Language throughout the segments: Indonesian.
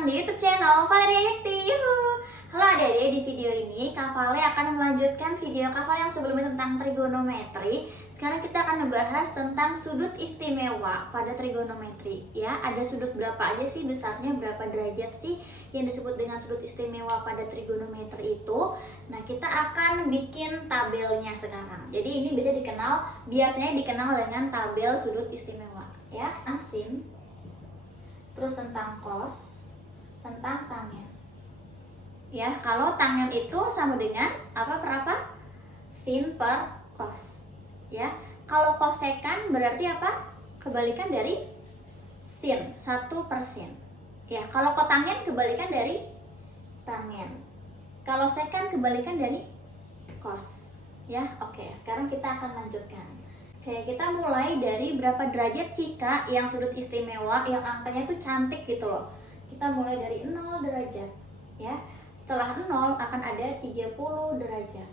datang di YouTube channel Valeria Yekti. Halo adik-adik, di video ini Kak Vale akan melanjutkan video Kak Vale yang sebelumnya tentang trigonometri. Sekarang kita akan membahas tentang sudut istimewa pada trigonometri. Ya, ada sudut berapa aja sih, besarnya berapa derajat sih yang disebut dengan sudut istimewa pada trigonometri itu. Nah, kita akan bikin tabelnya sekarang. Jadi ini biasanya dikenal dengan tabel sudut istimewa. Ya, sin, terus tentang cos, tentang tangen. Ya, kalau tangen itu sama dengan apa per apa? Sin per cos. Ya, kalau kosekan berarti apa? Kebalikan dari sin, 1 per sin. Ya, kalau kotangen kebalikan dari tangen. Kalau sekan kebalikan dari cos. Ya, oke. Sekarang kita akan lanjutkan. Oke, kita mulai dari berapa derajat sih Kak yang sudut istimewa, yang angkanya itu cantik gitu loh. Kita mulai dari 0 derajat. Ya, setelah 0 akan ada 30 derajat.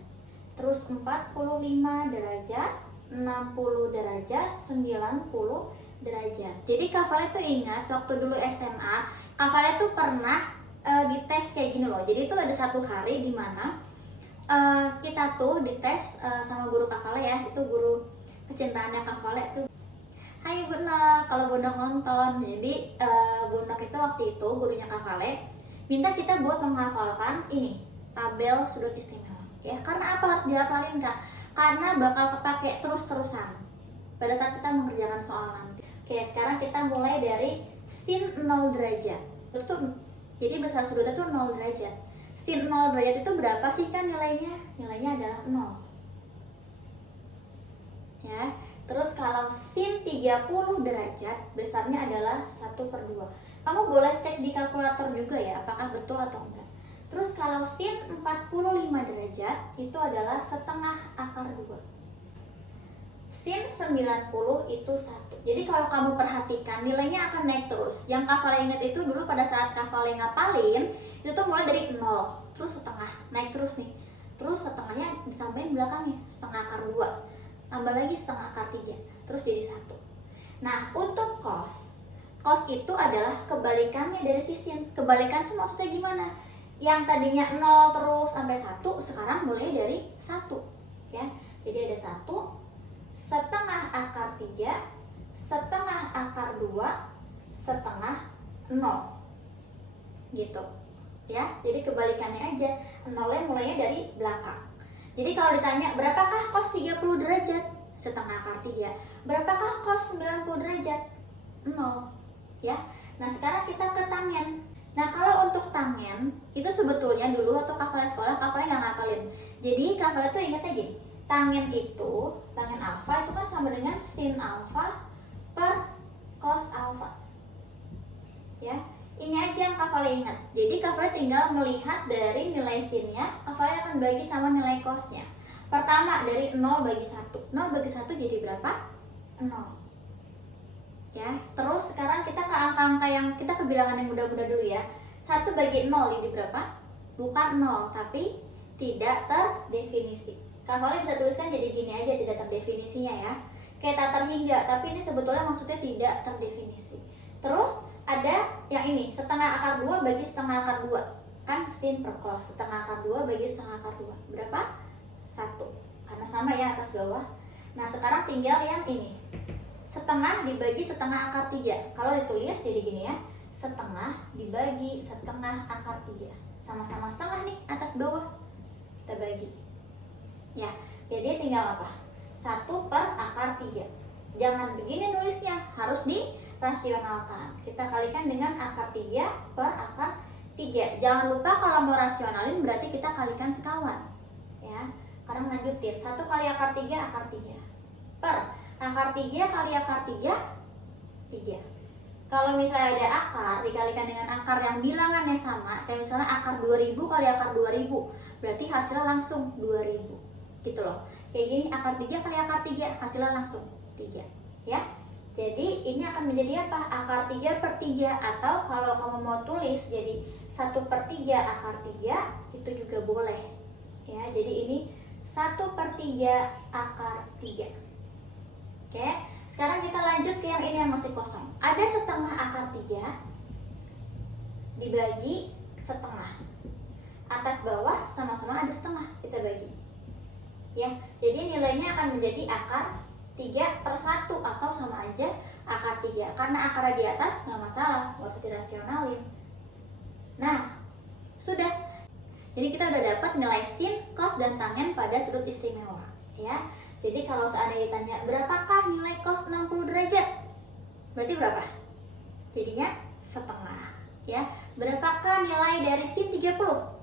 Terus 45 derajat, 60 derajat, 90 derajat. Jadi Kak Vale tuh ingat waktu dulu SMA, Kak Vale tuh pernah dites kayak gini loh. Jadi itu ada satu hari di mana kita tuh dites sama guru Kak Vale ya, itu guru kecintaannya Kak Vale tuh. Hai Bu Nok, kalau Bu Nok nonton. Jadi Bu Nok itu waktu itu gurunya Kak Vale minta kita buat menghafalkan ini tabel sudut istimewa. Ya, karena apa harus dihafalin Kak? Karena bakal kepake terus-terusan pada saat kita mengerjakan soal nanti. Oke, sekarang kita mulai dari sin 0 derajat. Itu jadi besar sudutnya tuh 0 derajat. Sin 0 derajat itu berapa sih kan nilainya? Nilainya adalah 0. Ya, terus kalau sin 30 derajat besarnya adalah 1/2. Kamu boleh cek di kalkulator juga ya, apakah betul atau enggak. Terus kalau sin 45 derajat itu adalah setengah akar 2. Sin 90 itu 1. Jadi kalau kamu perhatikan nilainya akan naik terus. Yang Kak Vale ingat itu dulu pada saat Kak Vale ngapalin, itu tuh mulai dari 0, terus setengah, naik terus nih. Terus setengahnya ditambahin belakangnya, setengah akar 2. Tambah lagi setengah akar 3, terus jadi 1. Nah, untuk cos itu adalah kebalikannya dari sin. Kebalikan tuh maksudnya gimana? Yang tadinya 0 terus sampai 1, sekarang mulai dari 1. Ya, jadi ada 1, setengah akar 3, setengah akar 2, setengah 0. Gitu. Ya, jadi kebalikannya aja. 0-nya mulainya dari belakang. Jadi kalau ditanya berapakah cos 30 derajat? Setengah akar 3. Berapakah cos 90 derajat? 0. Ya. Nah, sekarang kita ke tangen. Nah, kalau untuk tangen itu sebetulnya dulu waktu Kak Vale sekolah, Kak Vale nggak ngapalin. Jadi Kak Vale tuh ingetnya gini, tangen alfa itu kan sama dengan sin alfa per cos alfa. Ya, ini aja yang Kak Vale ingat. Jadi Kak Vale tinggal melihat dari nilai sinnya, Kak Vale akan bagi sama nilai cosnya. Pertama dari 0 bagi 1. 0 bagi 1 jadi berapa? 0. Ya, terus sekarang kita ke angka-angka yang kita ke bilangan yang mudah-mudah dulu ya. 1 bagi 0 jadi berapa? Bukan 0, tapi tidak terdefinisi. Kak Vale bisa tuliskan jadi gini aja, tidak terdefinisinya ya. Kayak tak terhingga, tapi ini sebetulnya maksudnya tidak terdefinisi. Terus ada yang ini, setengah akar 2 bagi setengah akar 2. Kan sin per cos, setengah akar 2 bagi setengah akar 2. Berapa? 1. Karena sama ya atas bawah. Nah, sekarang tinggal yang ini. Setengah dibagi setengah akar 3. Kalau ditulis jadi gini ya. Setengah dibagi setengah akar 3. Sama-sama setengah nih, atas bawah. Kita bagi. Ya, jadi tinggal apa? 1 per akar 3. Jangan begini nulisnya, harus dirasionalkan. Kita kalikan dengan akar 3 per akar 3. Jangan lupa kalau mau rasionalin berarti kita kalikan sekawan. Ya, sekarang lanjutin. 1 kali akar 3, akar 3. Per akar 3 kali akar 3, 3. Kalau misalnya ada akar dikalikan dengan akar yang bilangannya sama, kayak misalnya akar 2000 kali akar 2000, berarti hasilnya langsung 2000. Gitu loh. Kayak gini, akar 3 kali akar 3, hasilnya langsung 3. Ya. Jadi ini akan menjadi apa? Akar 3 per 3. Atau kalau kamu mau tulis jadi 1/3 akar 3, itu juga boleh. Ya, jadi ini 1/3 akar 3. Oke, sekarang kita lanjut ke yang ini yang masih kosong. Ada setengah akar 3 dibagi setengah. Atas bawah sama-sama ada setengah, kita bagi. Ya, jadi nilainya akan menjadi akar 3/1 atau sama aja akar 3. Karena akarnya di atas nggak masalah, nggak usah dirasionalin. Nah, sudah. Jadi kita udah dapat nilai sin, cos, dan tangen pada sudut istimewa. Ya, jadi kalau seandainya ditanya berapakah nilai cos 60 derajat? Berarti berapa? Jadinya setengah. Ya, berapakah nilai dari sin 30?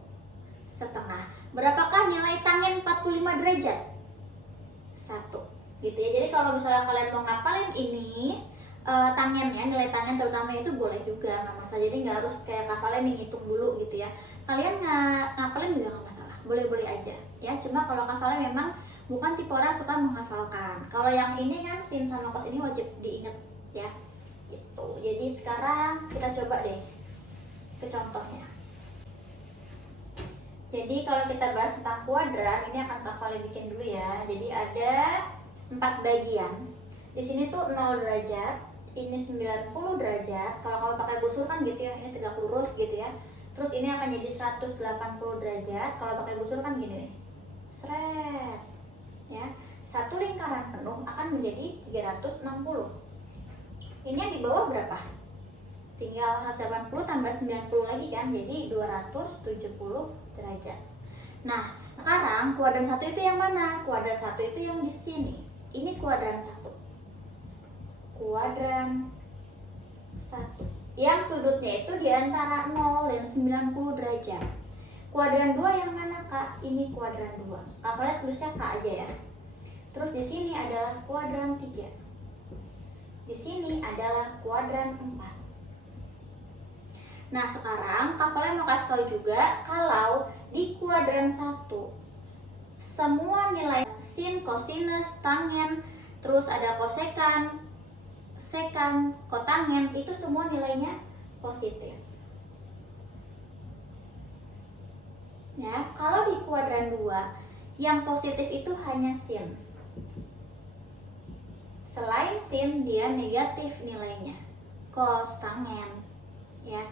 Setengah. Berapakah nilai tangen 45 derajat? 1. Gitu ya. Jadi kalau misalnya kalian mau ngapalin ini tangennya, nilai tangen terutama itu boleh juga, nggak masalah. Jadi nggak harus kayak kalian yang ngitung dulu gitu ya. Kalian ngapalin juga nggak masalah, boleh-boleh aja ya. Cuma kalau kalian memang bukan tipe orang suka menghafalkan. Kalau yang ini kan sin sama cos ini wajib diingat ya. Gitu. Jadi sekarang kita coba deh ke contohnya. Jadi kalau kita bahas tentang kuadran, ini akan Kak Vale bikin dulu ya. Jadi ada 4 bagian. Di sini tuh 0 derajat, ini 90 derajat. Kalau kamu pakai busur kan gitu ya, ini tegak lurus gitu ya. Terus ini akan jadi 180 derajat. Kalau pakai busur kan gini nih. Seret. Ya. Satu lingkaran penuh akan menjadi 360. Ini yang di bawah berapa? Tinggal 180 tambah 90 lagi kan, jadi 270 derajat. Nah, sekarang kuadran 1 itu yang mana? Kuadran 1 itu yang di sini. Ini kuadran 1. Kuadran 1. Yang sudutnya itu di antara 0 dan 90 derajat. Kuadran 2 yang mana, Kak? Ini kuadran 2. Kak lihat tulisnya Kak aja ya. Terus di sini adalah kuadran 3. Di sini adalah kuadran 4. Nah, sekarang Kak Vale mau kasih tahu juga kalau di kuadran 1 semua nilai sin, kosinus, tangen, terus ada kosekan, sekan, kotangen, itu semua nilainya positif. Ya, kalau di kuadran 2 yang positif itu hanya sin. Selain sin dia negatif nilainya. Cos, tangen, ya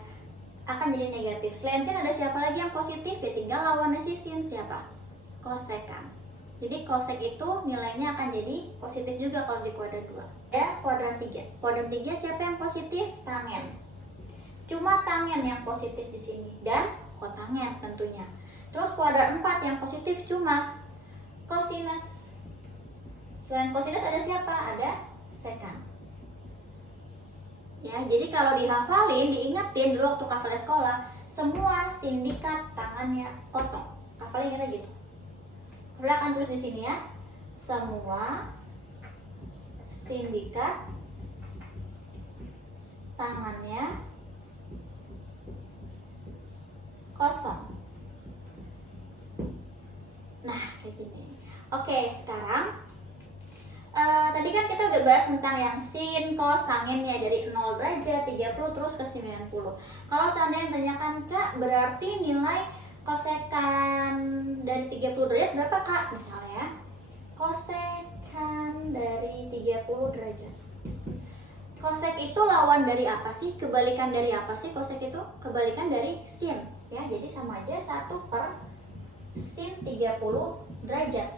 akan jadi negatif. Selain sin ada siapa lagi yang positif? Ya tinggal lawannya si sin siapa? Kosekan. Jadi kosek itu nilainya akan jadi positif juga kalau di kuadran 2. Ya, kuadran 3. Kuadran 3 siapa yang positif? Tangen. Cuma tangen yang positif di sini dan kotangen tentunya. Terus kuadran 4 yang positif cuma kosinus. Selain kosinus ada siapa? Ada sekan. Ya, jadi kalau dihafalin, diingetin dulu waktu Kak Vale sekolah, semua sindikat tangannya kosong. Kak Vale ingatnya gitu. Kak Vale akan tulis di sini ya. Semua sindikat tangannya kosong. Nah, kayak gini. Oke, sekarang tadi kan kita udah bahas tentang yang sin, cos, tangennya dari 0 derajat, 30 terus ke 90. Kalau seandainya ditanyakan, Kak, berarti nilai kosekan dari 30 derajat berapa, Kak? Misalnya, kosekan dari 30 derajat. Kosek itu lawan dari apa sih? Kebalikan dari apa sih kosek itu? Kebalikan dari sin. Ya, jadi sama aja 1 per sin 30 derajat.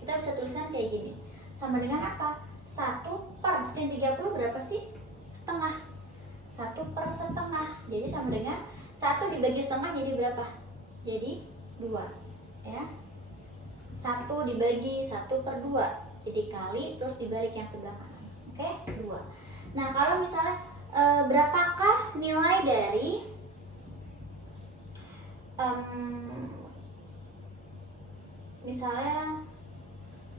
Kita bisa tuliskan kayak gini. Sama dengan apa? 1 per sin 30 berapa sih? Setengah. 1 per setengah. Jadi sama dengan 1 dibagi setengah jadi berapa? Jadi 2. Ya. 1 dibagi 1 per 2. Jadi kali terus dibalik yang sebelah kanan. Oke? 2. Nah, kalau misalnya berapakah nilai dari misalnya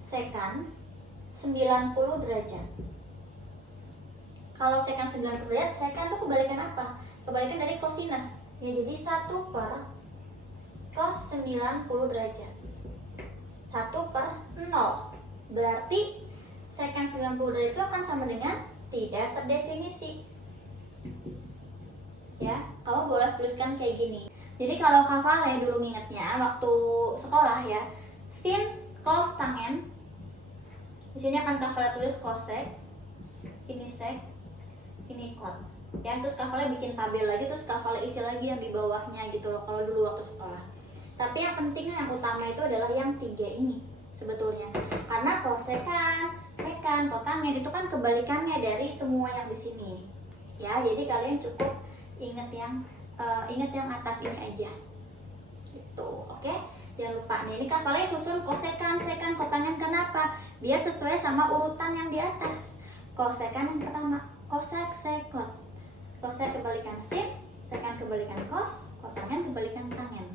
sekan 90 derajat. Kalau sekan 90 derajat, sekan itu kebalikan apa? Kebalikan dari kosinus. Ya, jadi 1 per cos 90 derajat. 1 per 0. Berarti sekan 90 derajat itu akan sama dengan tidak terdefinisi. Ya, kamu boleh tuliskan kayak gini. Jadi kalau Kak Vale dulu ngingetnya waktu sekolah ya, sin, cos, tangen. Di sini akan Kak Vale tulis kosek, ini sek, ini kot. ya. Terus kafalnya bikin tabel lagi, terus kafalnya isi lagi yang di bawahnya gitu loh kalau dulu waktu sekolah. Tapi yang penting, yang utama itu adalah yang 3 ini sebetulnya, karena kosekan, sekan, kotangent itu kan kebalikannya dari semua yang di sini ya. Jadi kalian cukup ingat yang atas ini aja gitu. Oke, jangan lupa nih, ini kafalnya susun kosekan, sekan, kotangent. Kenapa? Biar sesuai sama urutan yang di atas. Kosekan yang pertama, kosek, sekot. Kosek kebalikan sin, sekan kebalikan kos, kotangent kebalikan tangent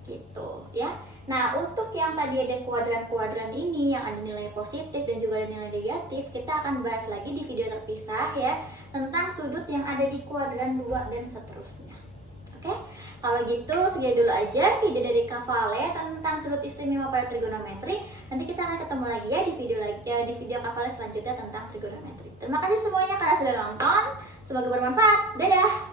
gitu ya. Nah, untuk yang tadi ada kuadran-kuadran ini yang ada nilai positif dan juga ada nilai negatif, kita akan bahas lagi di video terpisah ya, tentang sudut yang ada di kuadran 2 dan seterusnya. Oke, kalau gitu segitu dulu aja video dari Kafale tentang sudut istimewa pada trigonometri. Nanti kita akan ketemu lagi ya di video Kafale selanjutnya tentang trigonometri. Terima kasih semuanya karena sudah nonton. Semoga bermanfaat. Dadah.